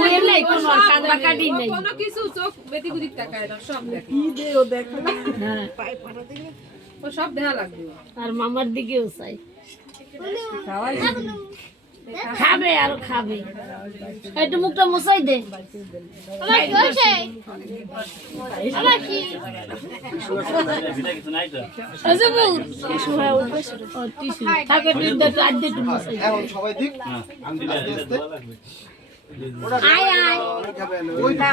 ওই নাই কোনো কাদা কাটি নাই কোনো কিছু চোখ বেটি বুদিক তাকায় না সব দেখে কি দে ও দেখো না হ্যাঁ ও সব দেখা লাগবে আর মামার দিকেও চাই খাওয়াই খাবে আর খাবে একটু মুখটা মুছাই দে আমার কি হয়েছে আমার কি আজবুর টিস্যু হয়ে উঠবে ও টিস্যু থাকে দিতে আজ দিতে মুছাই এখন সবাই দিক আমি দিলে আস্তে আস্তে আয় আয় ওই